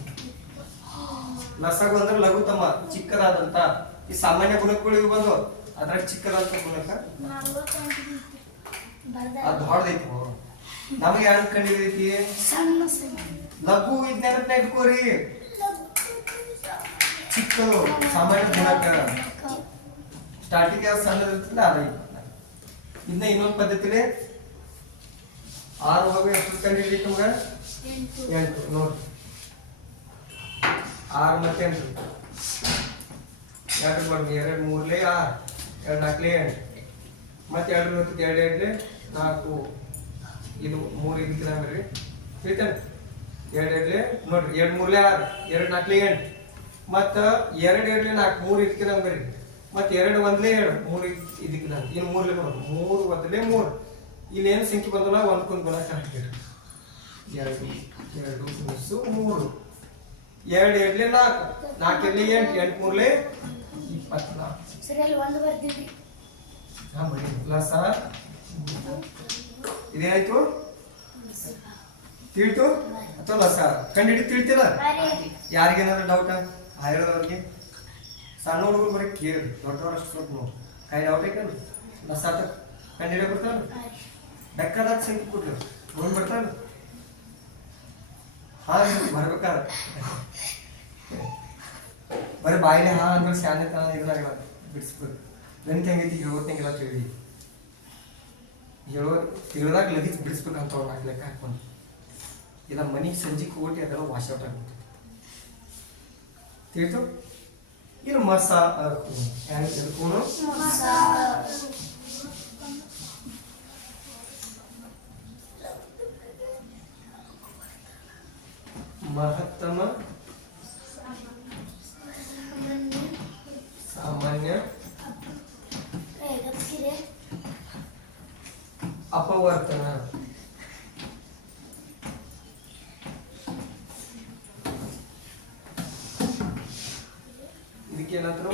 ಲಸಾಗು ಅಂದ್ರೆ ಲಘುತಮ ಚಿಕ್ಕದಾದಂತ ಈ ಸಾಮಾನ್ಯ ಗುಣಕಗಳು ಇವು ಬಂದು ಅದ್ರಾಗ ಚಿಕ್ಕದಾದಂತ ಗುಣಕ ಅದು ದೊಡ್ಡದೈತಿ ನಮಗೆ ಯಾರು ಕಂಡಿದೈತಿ ಲಘು ಇದನ್ನ ಇಟ್ಕೋರಿ ಚಿಕ್ಕದು ಸಾಮಾನ್ಯ ಗುಣಕ ಸ್ಟಾರ್ಟಿಂಗ್ ಯಾವ ಸಣ್ಣದಿರ್ತದೆ ಅದ ಇದನ್ನ ಇನ್ನೊಂದು ಪದ್ಧತಿಲಿ 6 ಹೋಗಿ ಎಷ್ಟು ಕಂಡಿಡ್ಲಿಕ್ಕೆ ನಮ್ಗೆ 8 ನೋಡಿ 6 ಮತ್ತೆ 8 2 ಮಾಡಿ 2 3 6 2 4 8 ಮತ್ತೆ 2 ಮತ್ತೆ 2 4 ಇದು 3 ಇದಕ್ಕೆ ನಂಬರಿ ತಿಳಿತಾನೆ 2 ನೋಡ್ರಿ 2 3 6 2 4 8 ಮತ್ತ 2 2 4 3 ಇದಕ್ಕೆ ನಂಬರಿ ಮತ್ತೆ 2 1 7 3 ಇದಕ್ಕೆ ನಂಬರಿ ಇನ್ನು 3 ಬರೋದು 3 1 3 ಇಲ್ಲಿ ಏನು ಸಂಖ್ಯೆ ಬಂದಲ್ಲ ಒಂದಕ್ಕೊಂದು ಗುಣಕ ಹಾಕಿರಿ 2 2 + 3 2 2 4 4 8 8 3 24 ಸರಿ ಅಲ್ಲಿ ಒಂದು ಬರ್ತೀವಿ ಹಾ ಬರೀ ಲಸ ಇದೇನಾಯ್ತು ತಿಳಿತು ಅಥವಾ ಲಸ ಕಂಡಿಡಿ ತಿಳಿತಿಲ್ಲ ಯಾರಿಗೇನಾದ್ರು ಡೌಟ್ ಆಗಿರೋದವ್ರಿಗೆ ಸಣ್ಣ ಹುಡುಗರು ಬರೀ ಕೇಳಿ ದೊಡ್ಡವರಷ್ಟು ಸ್ವಲ್ಪ ನೋಡಿ ಕೈ ಡೌಟ್ ಐತಲ್ಲ ಲಸ ಕಂಡಿಡಿ ಬರ್ತಾನ ಬೆಕ್ಕದಾದ ಸಂಖ್ಯೆ ಕೊಡ್ಲಿ ನೋಡಿ ಬರ್ತಾನ ಹಾ ಬರ್ಬೇಕಾದ ಬರೀ ಬಾಯಿಲೆ ಹಾ ಅಂದ್ರೆ ಶಾನೆ ತನ ಇದ್ರಾಗ ಬಿಡಿಸ್ಬೇಕು ಗಣಿತ ಹೆಂಗೈತಿ ಹೇಳೋದಂಗೆಲ್ಲ ತಿಳಿ ತಿಳಿದಾಗ ಲಗೇಜ್ ಬಿಡಿಸ್ಬೇಕು ಅಂತ ಅವ್ರು ಲೆಕ್ಕ ಹಾಕೊಂಡು ಇಲ್ಲ ಮನೆಗೆ ಸಂಜೆ ಹೋಗಿ ಅದೆಲ್ಲ ವಾಶ್ ಔಟ್ ಆಗುತ್ತೆ ತಿಳಿತು ಇದು ಮಸಾ ಎದಕ್ಕೂನು ಮಹತ್ತಮ ಸಾಮಾನ್ಯ ಅಪವರ್ತನ ಇದಕ್ಕೇನಂದ್ರು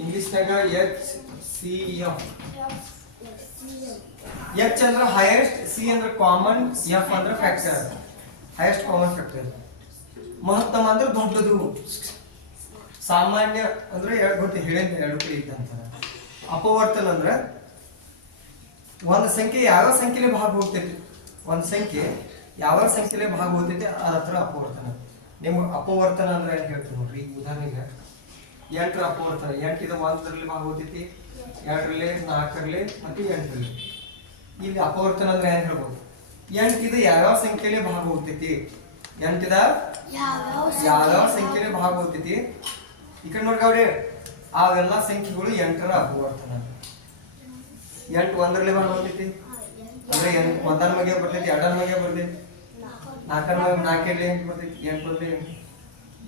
ಇಂಗ್ಲಿಷ್ನಾಗ HCF H ಅಂದ್ರೆ ಹೈಯೆಸ್ಟ್ C ಅಂದ್ರೆ ಕಾಮನ್ F ಅಂದ್ರೆ ಫ್ಯಾಕ್ಟರ್ ಹೈಯೆಸ್ಟ್ ಕಾಮನ್ ಫ್ಯಾಕ್ಟರ್ ಮಹತ್ತಮ ಅಂದ್ರೆ ದೊಡ್ಡದು ಸಾಮಾನ್ಯ ಅಂದ್ರೆ ಗೊತ್ತಿ ಹೇಳಿದ 2 ಕಡೆ ಇದ್ದಂತ ಅಪವರ್ತನ ಅಂದ್ರೆ ಒಂದು ಸಂಖ್ಯೆ ಯಾವ ಸಂಖ್ಯೆಲೆ ಭಾಗ ಹೋಗ್ತೈತಿ ಒಂದು ಸಂಖ್ಯೆ ಯಾವ ಸಂಖ್ಯೆಲೆ ಭಾಗ ಹೋಗ್ತೈತಿ ಅದತ್ರ ಅಪವರ್ತನ ನಿಮ್ಗೆ ಅಪವರ್ತನ ಅಂದ್ರೆ ಏನು ಹೇಳ್ತೀವಿ ನೋಡ್ರಿ ಈಗ ಉದಾಹರಣೆಗೆ 8 ಅಪವರ್ತನ 8 ಇದು 1ರಲ್ಲಿ ಭಾಗ ಹೋಗ್ತೈತಿ 2ರಲ್ಲಿ 4ರಲ್ಲಿ ಮತ್ತು 8ರಲ್ಲಿ ಇಲ್ಲಿ ಅಪವರ್ತನ ಅಂದ್ರೆ ಏನು ಹೇಳ್ಬೋದು 8 ಇದು ಯಾವ ಸಂಖ್ಯೆಲೆ ಭಾಗ ಹೋಗ್ತೈತಿ 8 ಇದ ಯಾವ ಸಂಖ್ಯೆಲೆ ಭಾಗ ಹೋಗ್ತೈತಿ ಈ ಕಡೆ ನೋಡ್ರಿ ಅವೆಲ್ಲ ಸಂಖ್ಯೆಗಳು 8ರ ಅಪವರ್ತನ 8 1ರಲ್ಲಿ ಭಾಗ ಹೋಗ್ತೈತಿ ಅಂದ್ರೆ 1ರ ಮಗೆ ಬರ್ತೈತಿ 2ರ ಮಗೆ ಬರ್ತೈತಿ 4ರ ಮಗೆ 4ರಲ್ಲಿ 8 ಬರ್ತೈತಿ 8 ಬರ್ತೈತಿ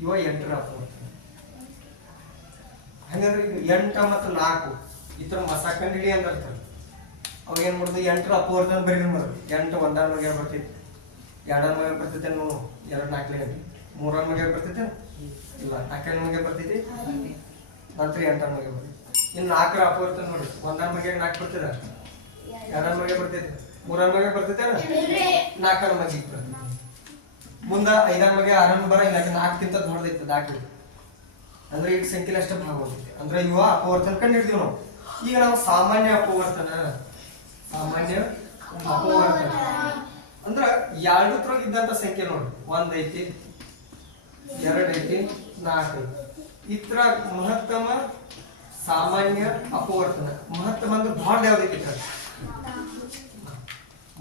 ಇವ 8ರ ಅಪವರ್ತನ ಹಂಗಂದ್ರೆ 8 ಮತ್ತು 4 ಈ ತರ ಮಸ ಕಂಡಿಡಿ ಅಂತ ಅರ್ಥ ಅವಾಗ ಏನ್ ಮಾಡುದು 8ರ ಅಪವರ್ತನ ಬರೀ ಮಾಡೋದು 8 1ರ ಮಗೆ ಬರ್ತೈತಿ 2ರ ಮಗೆ ಬರ್ತೈತೆ 2 4 3ರ ಮಗೆ ಬರ್ತೈತೆ ಇಲ್ಲ 4ರ ಮಗೆ ಬರ್ತೈತಿ ನಂತರ 8ರ ಮಗೆ ಬರ್ತೈತಿ ಇನ್ನು 4ರ ಅಪವರ್ತನ ನೋಡಿ 1ರ ಮಗೆ 4 ಬರ್ತದ 2ರ ಮಗೆ ಬರ್ತೈತಿ 3ರ ಮಗೆ ಬರ್ತೈತೆ 4ರ ಮಗೆ ಬರ್ತೈತಿ ಮುಂದ 5ರ ಮಗೆ 6ರ ಬರ ಇಲ್ಲ 4ಕ್ಕಿಂತ ದೊಡ್ಡದೈತೆ ದಾಖಲೆ ಅಂದ್ರೆ ಈ ಸಂಖ್ಯೆ ಅಷ್ಟೇ ಭಾಗ ಹೋಗ್ತೈತಿ ಅಂದ್ರೆ ಇವ ಅಪವರ್ತನ ಕಂಡು ಹಿಡಿದೀವಿ ನಾವು ಈಗ ನಾವು ಸಾಮಾನ್ಯ ಅಪವರ್ತನ ಅಂದ್ರ 2 ತರ ಇದ್ದಂತ ಸಂಖ್ಯೆ ನೋಡಿ 1 ಐತಿ 2 ಐತಿ 4 ಇತರ ಮಹತ್ತಮ ಸಾಮಾನ್ಯ ಅಪವರ್ತನ ಮಹತ್ತಮ ಅಂದ್ರೆ ದೊಡ್ಡ ಯಾವ್ದೈತಿ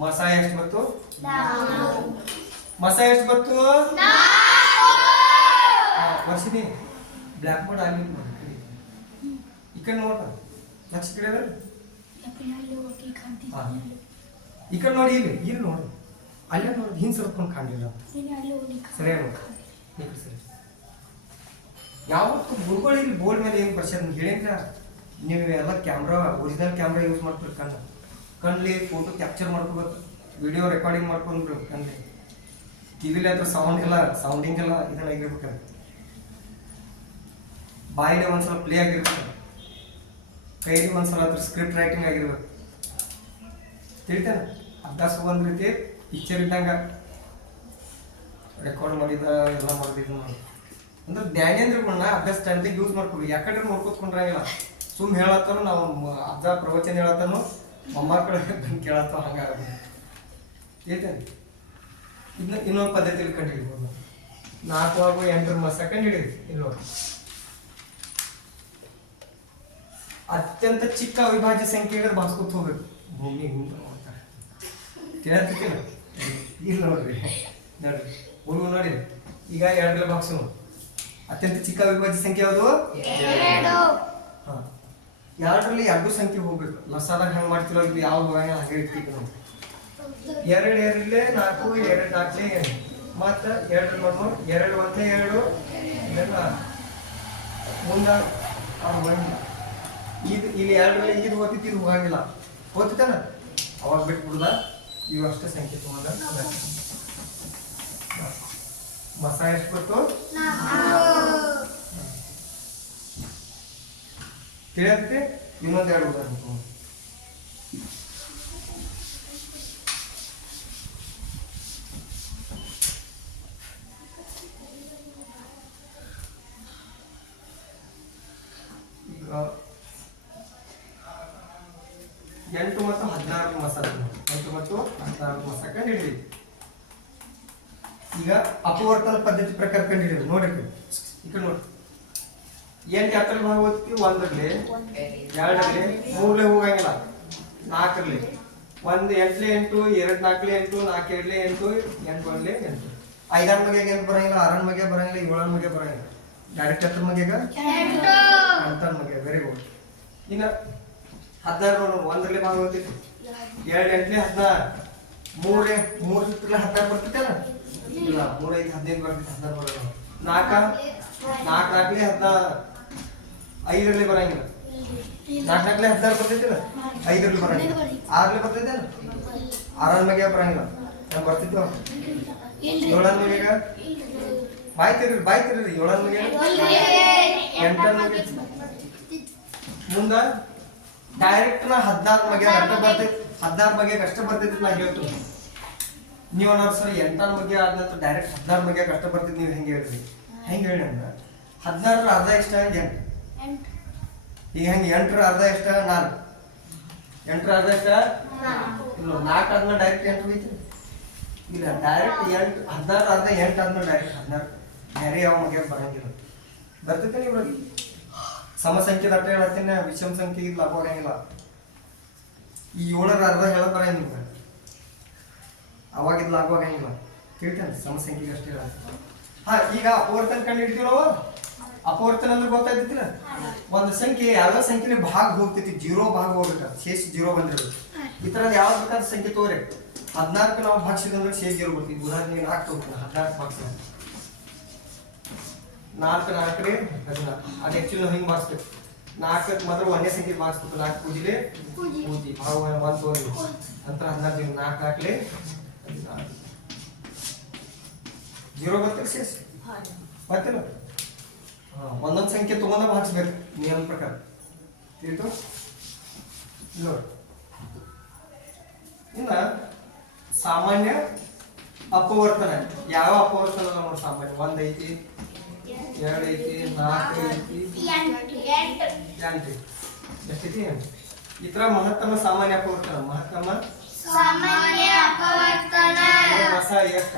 ಮಸ ಎಷ್ಟು ಬಂತು ಮಸ ಎಷ್ಟು ಬಂತು ವರ್ಷಿನಿ ಬ್ಲ್ಯಾಕ್ ಬೋರ್ಡ್ ಅಲ್ಲಿ ಈ ಕಡೆ ನೋಡ ಲಕ್ಷ ಕಡೆ ಈ ಕಡೆ ನೋಡಿ ಇಲ್ಲಿ ನೋಡಿ ಅಲ್ಲೇ ನೋಡಿ ಹಿಂಗ್ ಸರ್ಕೊಂಡು ಕಾಣಲಿಲ್ಲ ಸರಿ ಸರಿ ಯಾವತ್ತು ಗುರುಗಳು ಇಲ್ಲಿ ಬೋರ್ಡ್ ಮೇಲೆ ಏನು ಬರ್ಸ್ಯಾರ ಹೇಳಿದ್ರ ನೀವು ಎಲ್ಲ ಕ್ಯಾಮ್ರಾ ಒರಿಜಿನಲ್ ಕ್ಯಾಮ್ರಾ ಯೂಸ್ ಮಾಡ್ತೀರಿ ಕಣ್ಲಿ ಫೋಟೋ ಕ್ಯಾಪ್ಚರ್ ಮಾಡ್ಕೋಬೇಕು ವಿಡಿಯೋ ರೆಕಾರ್ಡಿಂಗ್ ಮಾಡ್ಕೊಂಡ್ರು ಕಣ್ಲಿ ಕಿವಿಲಿ ಹತ್ರ ಸೌಂಡಿಂಗ್ ಎಲ್ಲ ಇದನ್ನಾಗಿರ್ಬೇಕಂತ ಬಾಯಿಲೆ ಒಂದ್ಸಲ ಪ್ಲೇ ಆಗಿರ್ಬೇಕು ಕೈಲಿ ಒಂದ್ಸಲ ಅದ್ರ ಸ್ಕ್ರಿಪ್ಟ್ ರೈಟಿಂಗ್ ಆಗಿರ್ಬೇಕು ತಿಳ್ತೇನೆ ಅಭ್ಯಾಸ ಒಂದ್ ರೀತಿ ಪಿಕ್ಚರ್ ಇದ್ದಂಗ ರೆಕಾರ್ಡ್ ಮಾಡಿದ ಎಲ್ಲ ಮಾಡಿದ ಅಂದ್ರೆ ಜ್ಞಾನೇಂದ್ರ ಗುಣ ಅಭ್ಯಾಸ ಟೈಮ್ದಾಗ ಯೂಸ್ ಮಾಡ್ಕೊಡಿ ಯಾಕಂದ್ರೆ ನೋಡ್ಕೊತ್ಕೊಂಡ್ರಂಗಿಲ್ಲ ಸುಮ್ ಹೇಳತ್ತಾನು ನಾವು ಅಜ್ಜ ಪ್ರವಚನ ಹೇಳತ್ತಾನು ಮೊಮ್ಮಕ್ಕಳು ಬಂದು ಕೇಳತ್ತಾವ ಹಂಗಾಗ ತಿಳ್ತೇನೆ ಇದನ್ನ ಇನ್ನೊಂದು ಪದ್ಧತಿಯಲ್ಲಿ ಕಂಡು ಹಿಡಿಬೋದು 4 ಹಾಗೂ 8 ಸೆಕೆಂಡ್ ಹಿಡಿದ್ರಿ ಇಲ್ಲಿ ನೋಡಿ ಅತ್ಯಂತ ಚಿಕ್ಕ ಅವಿಭಾಜ್ಯ ಸಂಖ್ಯೆಗಳು ಭಾಸ್ಕೊತ ಹೋಗ್ಬೇಕು ಭೂಮಿ ಹಿಂಗ ಕೇಳ್ತಿಲ್ಲ ಇಲ್ಲಿ ನೋಡ್ರಿ ಹುಡುಗ ನೋಡಿ ಈಗ 2 ಭಾಗ್ಸು ಅತ್ಯಂತ ಚಿಕ್ಕ ಅವಿಭಾಜ್ಯ ಸಂಖ್ಯೆ ಯಾವುದು 2ರಲ್ಲಿ 2 ಸಂಖ್ಯೆ ಹೋಗ್ಬೇಕು ಲಸಾದಾಗ ಹಂಗೆ ಮಾಡ್ತಿರೋ ಇದು ಯಾವ ಹಾಗೆ ಇರ್ತೀವಿ ನಾವು 2 2 4 2 4 ಮತ್ತು 2 2 1 2 ಇದೆಲ್ಲ ಮುಂದೆ ಇದು ಇಲ್ಲಿ 2ರಲ್ಲಿ ಇದು ಓದ್ತಿತ್ತು ಇದು ಹೋಗಂಗಿಲ್ಲ ಓದ್ತಾನ ಅವಾಗ ಬಿಟ್ಬಿಡ್ದ ಇವು ಅಷ್ಟೇ ಸಂಖ್ಯೆ ತಗೊಂಡ ಮಸ ಎಷ್ಟು ಕೊಟ್ಟು ತಿಳಿಯತ್ತೆ ಇನ್ನೊಂದು 2 ಉದಾಹರಣೆ ತಗೊಂಡು ಈಗ 8 ಮತ್ತು 16 ಮಸ 8 ಮತ್ತು 16 ಮಸ ಕಂಡು ಹಿಡಿದ್ರಿ ಈಗ ಅಪವರ್ತನ ಪದ್ಧತಿ ಪ್ರಕಾರ ಕಂಡು ಹಿಡಿದ್ರಿ ನೋಡ್ರಿ ಈ ಕಡೆ ನೋಡಿ 8 8ರಲ್ಲಿ ಭಾಗ ಓದ್ತೀವಿ 1ರಲ್ಲಿ 2ರಲ್ಲಿ 3ರಲ್ಲಿ ಹೋಗಂಗಿಲ್ಲ 4ರಲ್ಲಿ 1 8ಲೆ 8 2 4ಲೆ 8 4 2ಲೆ 8 8 1ಲೆ 8 5 ಮಗೆ ಏನು ಬರಂಗಿಲ್ಲ 6 ಮಗೆ ಬರಂಗಿಲ್ಲ 7 ಮಗೆ ಬರಂಗಿಲ್ಲ ಡೈರೆಕ್ಟ್ 10 ಮಗೆ 8 ಮಗೆ ವೆರಿ ಗುಡ್ ಇನ್ನು 16 ನೋಡು 1ರಲ್ಲಿ ಭಾಗ ಓದ್ತೀವಿ 2 8ಲೆ 16 3 ಸುತ್ತಲೇ 16 ಬರ್ತಿತ್ತಲ್ಲ ಇಲ್ಲ 3 5 15 ಬರ್ತಿತ್ತು 16 ಬರೋದು 4 4 16 5ರಲ್ಲಿ ಬರಂಗಿಲ್ಲ 4 16 ಬರ್ತಿತ್ತಿಲ್ಲ 5ರಲ್ಲಿ ಬರಂಗಿಲ್ಲ 6ರಲ್ಲಿ ಬರ್ತಿತ್ತಲ್ಲ 6 ಮಗೆ ಬರಂಗಿಲ್ಲ ನಾನು ಬರ್ತಿತ್ತು 7 ಮಗೆ ಬಾಯ್ ತಿರ್ರಿ 7 ಮಗೆ 8 ಮಗೆ ಮುಂದ ಡೈರೆಕ್ಟ್ ನಾ 16 ಮಗೆ ಅರ್ಥ ಬರ್ತೈತಿ 16 ಮಗೆ ಕಷ್ಟ ಬರ್ತೈತಿ ನಾ ಹೇಳ್ತೀನಿ ನೀವು ಅನ್ನೋರು ಸರ್ 8 ಮಗೆ ಆದ ನಂತರ ಡೈರೆಕ್ಟ್ 16 ಮಗೆ ಕಷ್ಟ ಬರ್ತೈತಿ ನೀವು ಹೆಂಗೆ ಹೇಳ್ರಿ ಹೆಂಗೆ ಹೇಳಿ ಅಂದ್ರೆ 16 ಅರ್ಧ ಎಷ್ಟ 8 ಈಗ ಹೆಂಗೆ 8 ಅರ್ಧ ಎಷ್ಟ 4 8 ಅರ್ಧ ಎಷ್ಟ 4 ಆದ್ಮೇಲೆ ಡೈರೆಕ್ಟ್ 8 ಹೋಯ್ತು ಇಲ್ಲ ಡೈರೆಕ್ಟ್ 8 16 ಅರ್ಧ 8 ಆದ್ಮೇಲೆ ಡೈರೆಕ್ಟ್ 16 ಬೇರೆ ಯಾವ ಮಗೆ ಬರಂಗಿಲ್ಲ ಬರ್ತೈತೆ ನೀವು ಸಮ ಸಂಖ್ಯೆ ಅರ್ಥ ಹೇಳತ್ತೀನಿ ವಿಷಮ ಸಂಖ್ಯೆ ಇದು ಲಾಭ ಆಗಂಗಿಲ್ಲ ಈ 7ರ ಅರ್ಧ ಹೇಳ ಬರಂಗಿಲ್ಲ ಅವಾಗ ಇದು ಲಾಭ ಆಗಂಗಿಲ್ಲ ತಿಳ್ತೇನೆ ಸಮ ಸಂಖ್ಯೆಗೆ ಅಷ್ಟೇ ಹೇಳ ಈಗ ಅಪವರ್ತನ ಕಂಡು ಹಿಡಿತೀರೋ ಅಪವರ್ತನ ಅಂದ್ರೆ ಗೊತ್ತಾಯ್ತಿಲ್ಲ ಒಂದು ಸಂಖ್ಯೆ ಯಾವ್ಯಾವ ಸಂಖ್ಯೆಲಿ ಭಾಗ ಹೋಗ್ತೈತಿ 0 ಭಾಗ ಹೋಗ್ಬೇಕು ಶೇಷ 0 ಬಂದಿರೋದು ಈ ತರದ ಯಾವ ಬೇಕಾದ ಸಂಖ್ಯೆ ತೋರಿ 14 ನಾವು ಭಾಗಿಸಿದ್ರೆ ಶೇಷ 0 ಬರ್ತೀವಿ ಉದಾಹರಣೆಗೆ 4 ತಗೋತೀನಿ 14 ಭಾಗಿಸ್ತೀನಿ 4 4 16 ಅದು ಆಕ್ಚುಲಿ ನಾವು ಹಿಂಗೆ ಭಾಗಿಸ್ಬೇಕು 4 ಮಾತ್ರ ಒಂದೇ ಸಂಖ್ಯೆ ಭಾಗಿಸ್ಬೇಕು 4 ಪೂಜಿಲೆ ಪೂಜಿ ಭಾಗ 1 ತೋರಿ ನಂತರ 16 4 0 ಬರ್ತೀರಿ ಶೇಷ ಬರ್ತಿಲ್ಲ ಒಂದೊಂದು ಸಂಖ್ಯೆ ತಗೊಂಡ ಭಾಗಿಸ್ಬೇಕು ನಿಯಮ ಪ್ರಕಾರ ತಿಳಿತು ನೋಡಿ ಇನ್ನ ಸಾಮಾನ್ಯ ಅಪವರ್ತನ ಯಾವ ಅಪವರ್ತನ ನೋಡಿ ಸಾಮಾನ್ಯ 1 ಐತಿ 2 ಐತಿ 4 ಐತಿ 8 ಎಷ್ಟೈತಿ ಈ ತರ ಮಹತ್ತಮ ಸಾಮಾನ್ಯ ಅಪವರ್ತನ ಮಹತ್ತಮ ಸಾಮಾನ್ಯ ಅಪವರ್ತನ ಹೊಸ ಎಷ್ಟ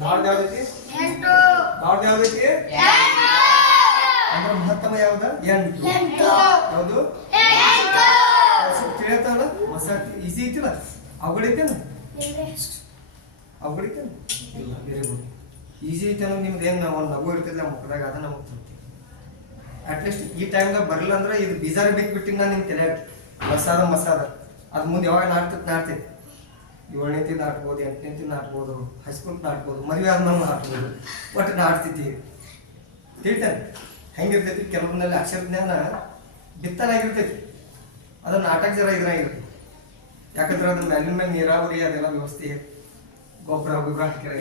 ದೊಡ್ಡ ಯಾವ್ದೈತಿ 8 ದೊಡ್ಡ ಯಾವ್ದೈತಿ 8 ಅಂದ್ರೆ ಮಹತ್ತಮ ಯಾವ್ದ 8 ಯಾವುದು 8 ತಿಳಿಯತ್ತಲ್ಲ ಹೊಸ ಈಸಿ ಐತಿಲ್ಲ ಅವಗಡೈತೇನ ಅವಗಡೈತೇನ ಇಲ್ಲ ವೆರಿ ಗುಡ್ ಈಸಿ ಐತೆ ಅನ್ನೋದು ನಿಮ್ದು ಏನು ಒಂದು ನಗು ಇರ್ತೈತಿಲ್ಲ ಮುಖದಾಗ ಅದ ನಮಗೆ ತೃಪ್ತಿ ಅಟ್ಲೀಸ್ಟ್ ಈ ಟೈಮ್ದಾಗ ಬರಲ್ಲ ಅಂದ್ರೆ ಇದು ಬೀಜಾರ ಬೇಕು ಬಿಟ್ಟಿನ ನಿಮ್ಗೆ ತಲೆ ಮಸಾದ ಅದು ಮುಂದೆ ಯಾವಾಗ ನಾಡ್ತೈತಿ 7ನೇತಿ ನಾಟ್ಬೋದು 8ನೇತಿ ನಾಟ್ಬೋದು ಹೈಸ್ಕೂಲ್ ನಾಟ್ಬೋದು ಮದುವೆ ಆದ್ಮೇಲೆ ನಾಟ್ಬೋದು ಒಟ್ಟು ನಾಡ್ತಿದ್ದೀವಿ ತಿಳ್ತೇನೆ ಹೆಂಗಿರ್ತೈತಿ ಕೆಲವೊಂದಲ್ಲಿ ಅಕ್ಷರ ಜ್ಞಾನ ಬಿತ್ತನಾಗಿರ್ತೈತಿ ಅದು ನಾಟಕ ಜರ ಇದ್ರಾಗಿರ್ತೈತಿ ಯಾಕಂದ್ರೆ ಅದ್ರ ಮೇಲಿನ ಮೇಲೆ ನೀರಾವರಿ ಅದೆಲ್ಲ ವ್ಯವಸ್ಥೆ ಗೊಬ್ಬರ ಹಾಕಿರ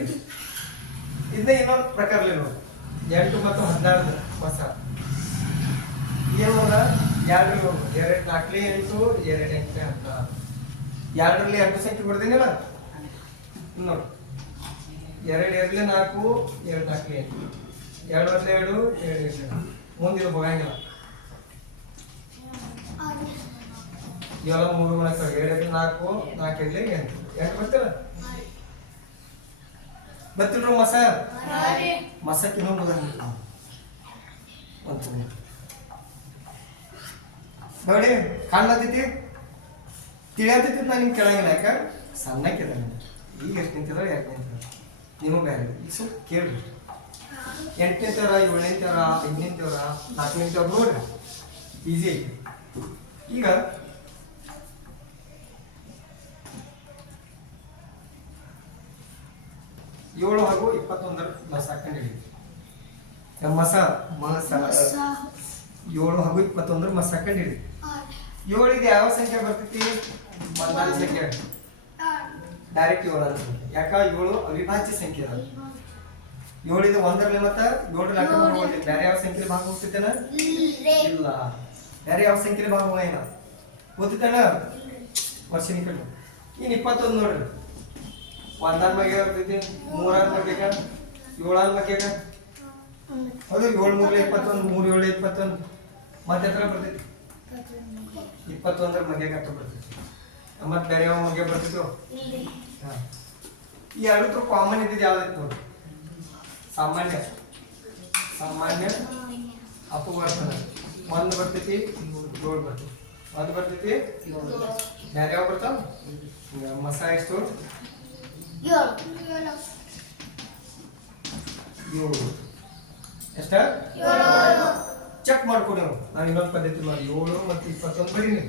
ಇದನ್ನ ಇನ್ನೊಂದು ಪ್ರಕಾರದಲ್ಲಿ ನೋಡಿ 8 ಮತ್ತು 16 ಮಸ ಏನು ನೋಡ 2 ನೋಡು 2 4 8 2 8 ಅಂತ 2ರಲ್ಲಿ 2 ಸಂಖ್ಯೆ ಬರ್ತೀನಿಲ್ಲ ನೋಡಿ 2 2 4 2 4 8 2 2 2 ಮುಂದಿನ ಹೋಗಂಗಿಲ್ಲ ಇವೆಲ್ಲ 3 4 2 4 4 8 ಬರ್ತೀರ ಬರ್ತಿಲ್ರು ಮಸಕ್ಕೆ ಇನ್ನೊಂದು ಒಂದು ನೋಡಿ ಕಾಣ್ಲತ್ತೈತಿ ತಿಳಿಯತೈತಿ ನಾನು ನಿಮ್ಗೆ ಕೇಳಂಗಿಲ್ಲ ಯಾಕೆ ಸಣ್ಣಕ್ಕಿದ ಈಗ ಎಷ್ಟು ನಿಂತಿದ ಯಾಕೆ ನಿಂತಿದ ನೀವು ಬೇರೆ ಈಗ ಸ್ವಲ್ಪ ಕೇಳ್ರಿ 8ನೇ ತವರ 7ನೇ ತವರ 5ನೇ ತವರ 4ನೇ ತವರ ನೋಡ್ರಿ ಈಸಿ ಐತಿ ಈಗ ಏಳು ಹಾಗೂ 21 ಮಸ ಕಂಡಿಡಿ ಮಸ ಮಸ 7 ಹಾಗೂ 21 ಮಸ ಕಂಡಿಡಿ 7 ಇದು ಯಾವ ಸಂಖ್ಯೆ ಬರ್ತೈತಿ ಒಂದಾದ ಸಂಖ್ಯೆ ಡೈರೆಕ್ಟ್ 7 ಅಂತ ಯಾಕ 7 ಅವಿಭಾಜ್ಯ ಸಂಖ್ಯೆ ಅದ 7 ಇದು 1ರಲ್ಲಿ ಮತ್ತೆ 7ರಲ್ಲಿ ಲೆಕ್ಕ ಮಾಡ್ಬೋದು ಬೇರೆ ಯಾವ ಸಂಖ್ಯೆ ಭಾಗ ಹೋಗ್ತೈತೇನ ಇಲ್ಲ ಬೇರೆ ಯಾವ ಸಂಖ್ಯೆ ಭಾಗ ಹೋಗಿಲ್ಲ ಗೊತ್ತೈತೇನ ವರ್ಷಿನ ಕಡೆ ಇನ್ನು 21 ನೋಡ್ರಿ 1 ಮಗೆ ಬರ್ತೈತಿ 3 ಮಗೆ 7 ಮಗೆ ಹೌದು 7 3 21 3 7 21 ಮತ್ತೆ ಎತ್ರ ಬರ್ತೈತಿ 21 ಮಗೆ ಕಟ್ಟ ಬರ್ತೈತಿ ಮತ್ತೆ ಬೇರೆ ಯಾವ ಮಗೆ ಬರ್ತೈತಿ ಈ ಎರಡು ಕಾಮನ್ ಇದ್ದಿದ್ದು ಯಾವ್ದೈತಿ ನೋಡಿ ಸಾಮಾನ್ಯ ಸಾಮಾನ್ಯ ಅಪವರ್ತನ 1 ಬರ್ತೈತಿ 7 ಬರ್ತೈತಿ 1 ಬರ್ತೈತಿ ಬೇರೆ ಯಾವ ಬರ್ತಾವ ಮಸ ಎಷ್ಟು 7 ಎಷ್ಟ ಚೆಕ್ ಮಾಡ್ಕೊಡಿ ನಾನು ಇನ್ನೊಂದು ಪದ್ಧತಿ ಮಾಡಿ 7 ಮತ್ತು 21 ಬರೀನಿ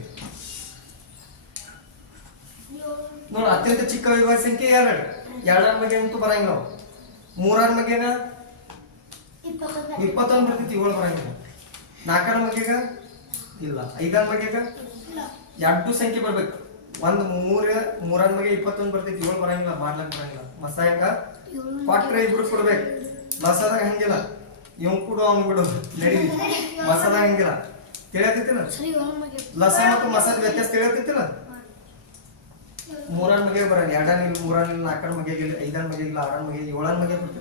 ನೋಡಿ ಅತ್ಯಂತ ಚಿಕ್ಕ ಅವಿಭಾಜ್ಯ ಸಂಖ್ಯೆ 2 ಮಗೆ ಅಂತೂ ಬರಂಗಿಲ್ಲ ನಾವು 3 ಮಗೆಗ 21 ಬರ್ತೈತಿ 7 ಬರಂಗಿಲ್ಲ 4 ಮಗೆಗ ಇಲ್ಲ 5 ಮಗೆಗ 2 ಸಂಖ್ಯೆ ಬರ್ಬೇಕು ಒಂದು 3 ಮಗೆ 21 ಬರ್ತೈತಿ 7 ಬರಂಗಿಲ್ಲ ಮಾಡ್ಲಕ್ ಬರಂಗಿಲ್ಲ ಮಸ ಹೆಂಗ ಕ್ವಾಟ್ರೆ ಇಬ್ರು ಕೊಡ್ಬೇಕು ಮಸದಾಗ ಹಂಗಿಲ್ಲ ಇವ್ ಕೂಡ ಅವ್ನು ಬಿಡು ನಡೀಲಿ ಮಸದಾಗ ಹಂಗಿಲ್ಲ ತಿಳಿಯತೈತಿಲ್ಲ ಲಸ ಮತ್ತು ಮಸದ ವ್ಯತ್ಯಾಸ ತಿಳಿಯತೈತಿಲ್ಲ 3 ಮಗೆ ಬರಂಗ 2 3 4 ಮಗೆ 5 ಮಗೆ ಇಲ್ಲ 6 ಮಗೆ 7 ಮಗೆ ಬರ್ತೈತಿ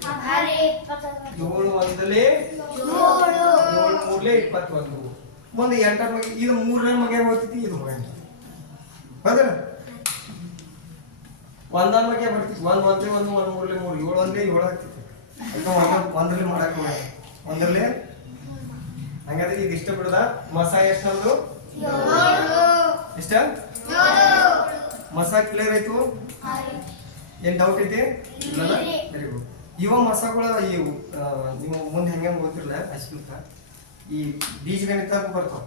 7 ಒಂದಲೇ 7 ಮೂರಲೇ 21 ಮುಂದೆ 8 ಮಗೆ ಇದು 3 ಮಗೆ ಹೋಗ್ತೈತಿ ಇದು ಹೋಗಂಗಿಲ್ಲ ಹೌದಾ 1 ಮಗೆ ಬರ್ತೈತಿ 1 1 1 1 ಮೂರಲೇ 3 7 ಒಂದೇ 7 ಆಗ್ತೈತಿ ಅದಕ್ಕೆ ಒಂದರಲ್ಲಿ ಮಾಡಕ್ ಹೋಗ ಒಂದರಲ್ಲಿ ಹಂಗಾದ್ರೆ ಇದು ಇಷ್ಟ ಬಿಡದ ಮಸ ಎಷ್ಟು ನಮ್ದು ಇಷ್ಟ ಮಸ ಕ್ಲಿಯರ್ ಆಯ್ತು ಏನ್ ಡೌಟ್ ಐತಿ ಇಲ್ಲಲ್ಲ ವೆರಿ ಗುಡ್ ಇವ ಮಸಗಳ ಇವು ನೀವು ಮುಂದೆ ಹೆಂಗೆ ಗೊತ್ತಿರಲ್ಲ ಅಶ್ಮಿತ ಈ ಬೀಜಗಣಿತ ಬರ್ತಾವ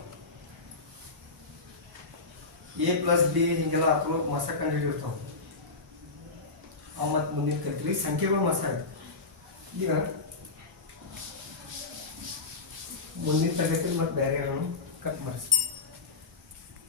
a + b ಹಿಂಗೆಲ್ಲ ಅಥವಾ ಮಸ ಕಂಡು ಹಿಡಿದಿರ್ತಾವ ಮತ್ತು ಮುಂದಿನ ಕಲ್ತ್ರಿ ಸಂಖ್ಯೆಗಳು ಮಸ ಈಗ ಮುಂದಿನ ತರಗತಿ ಮತ್ತೆ ಬೇರೆ ಕಟ್ ಮಾಡಿಸಿ